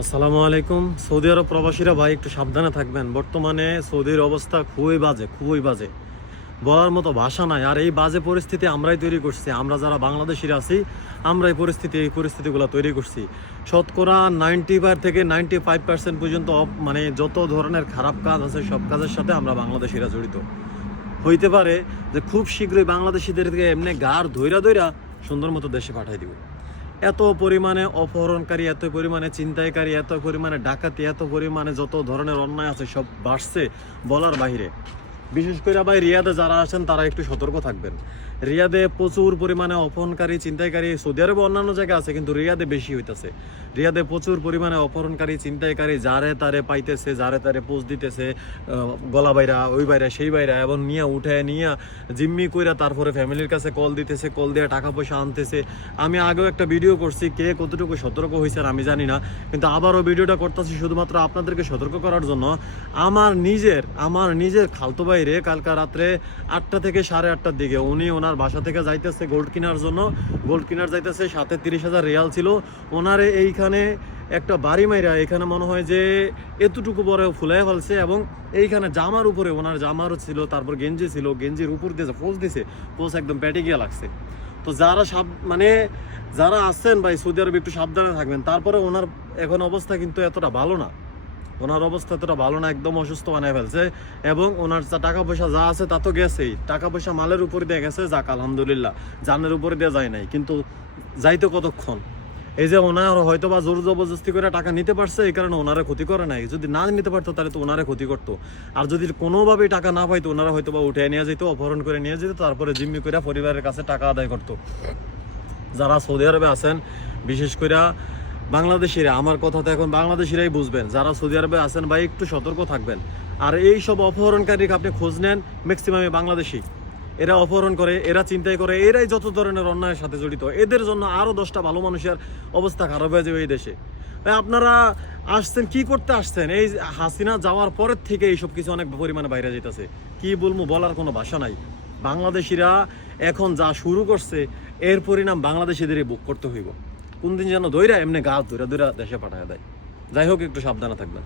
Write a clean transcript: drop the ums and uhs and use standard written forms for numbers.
আসসালামু আলাইকুম। সৌদি আরব প্রবাসীরা ভাই একটু সাবধানে থাকবেন। বর্তমানে সৌদির অবস্থা খুবই বাজে, বলার মতো ভাষা নাই। আর এই বাজে পরিস্থিতি আমরাই তৈরি করছি। আমরা যারা বাংলাদেশিরা আছি, আমরা এই পরিস্থিতিগুলো তৈরি করছি। শতকরা 95 থেকে 95% পর্যন্ত মানে যত ধরনের খারাপ কাজ আছে সব কাজের সাথে আমরা বাংলাদেশিরা জড়িত। হইতে পারে যে খুব শীঘ্রই বাংলাদেশিদেরকে এমনি গাড় ধইরা সুন্দর মতো দেশে পাঠিয়ে দিব। এত পরিমাণে অপহরণকারী, এত পরিমাণে ছিনতাইকারী, এত পরিমাণে ডাকাতি, এত পরিমাণে যত ধরনের অন্যায় আছে সব বাড়ছে বলার বাইরে। বিশেষ করে ভাই রিয়াদে যারা আছেন তারা একটু সতর্ক থাকবেন। রিয়াদে প্রচুর পরিমাণে অপহরণকারী, ছিনতাইকারী। সৌদি আরবে অন্যান্য জায়গা আছে কিন্তু রিয়াদে বেশি হইতেছে। রিয়াদে প্রচুর পরিমাণে অপহরণকারী, ছিনতাইকারী, যারে তারে পাইতেছে, যারে তারে পোস্ট দিতেছে, গলা বাইরা, ওই বাইরা, সেই বাইরা, এবং নিয়ে জিম্মি কইরা তারপরে ফ্যামিলির কাছে কল দিতেছে, কল দিয়ে টাকা পয়সা আনতেছে। আমি আগেও একটা ভিডিও করছি, কে কতটুকু সতর্ক হয়েছে আমি জানি না, কিন্তু আবারও ভিডিওটা করতেছি শুধুমাত্র আপনাদেরকে সতর্ক করার জন্য। আমার নিজের খালতো বাইরে কালকা রাত্রে 8টা থেকে 8:30টার দিকে উনি ওনার বাসা থেকে যাইতেছে গোল্ড কেনার যাইতেছে। সাথে 30,000 রিয়াল ছিল ওনারে। এইখানে একটা বাড়ি মাইরা এখানে মনে হয় যে এতটুকু বড় ফুলাই ফেলছে, এবং এইখানে জামার উপরে ওনার জামারও ছিল, তারপর গেঞ্জি ছিল, গেঞ্জির উপর দিয়ে পোজ একদম পেটে গিয়ে লাগছে। তো যারা আছেন ভাই সৌদি আরবে একটু সাবধানে থাকবেন। তারপরে ওনার এখন অবস্থা কিন্তু এতটা ভালো না, একদম অসুস্থ বানায় ফেলছে। এবং ওনার টাকা পয়সা যা আছে তা তো গেছেই, টাকা পয়সা মালের উপরে দিয়ে গেছে, যাক আলহামদুলিল্লাহ, জানের উপরে দিয়ে যায় নাই। কিন্তু যাইতো কতক্ষণ? এই যে ওনার হয়তো বা জোর জবরদস্তি করে টাকা নিতে পারছে, এই কারণে ওনারা ক্ষতি করে নাই। যদি না নিতে পারতো তাহলে তো ওনারা ক্ষতি করতো। আর যদি কোনোভাবেই টাকা না পাইতো ওনারা হয়তো বা উঠে নিয়ে যেত, অপহরণ করে নিয়ে যেত, তারপরে জিম্মি করে পরিবারের কাছে টাকা আদায় করতো। যারা সৌদি আরবে আছেন, বিশেষ করে বাংলাদেশিরা, আমার কথা তো এখন বাংলাদেশিরাই বুঝবেন, যারা সৌদি আরবে আছেন ভাই একটু সতর্ক থাকবেন। আর এই সব অপহরণকারীকে আপনি খোঁজ নেন, ম্যাক্সিমামই বাংলাদেশি। এরা অপহরণ করে, এরা চিন্তাই করে, এরাই যত ধরনের অন্যায়ের সাথে জড়িত। এদের জন্য আরও 10টা ভালো মানুষের অবস্থা খারাপ হয়ে যাবে এই দেশে। আপনারা আসছেন কি করতে আসছেন? এই হাসিনা যাওয়ার পরের থেকে এইসব কিছু অনেক পরিমাণে বাইরে যেতেছে। কি বলবো, বলার কোনো ভাষা নাই। বাংলাদেশিরা এখন যা শুরু করছে এর পরিণাম বাংলাদেশিদেরই ভোগ করতে হইব। কোনদিন যেন দইরা এমনি গা ধইরা দেশে পাঠায় দেয়। যাই হোক, একটু সাবধানে থাকবেন।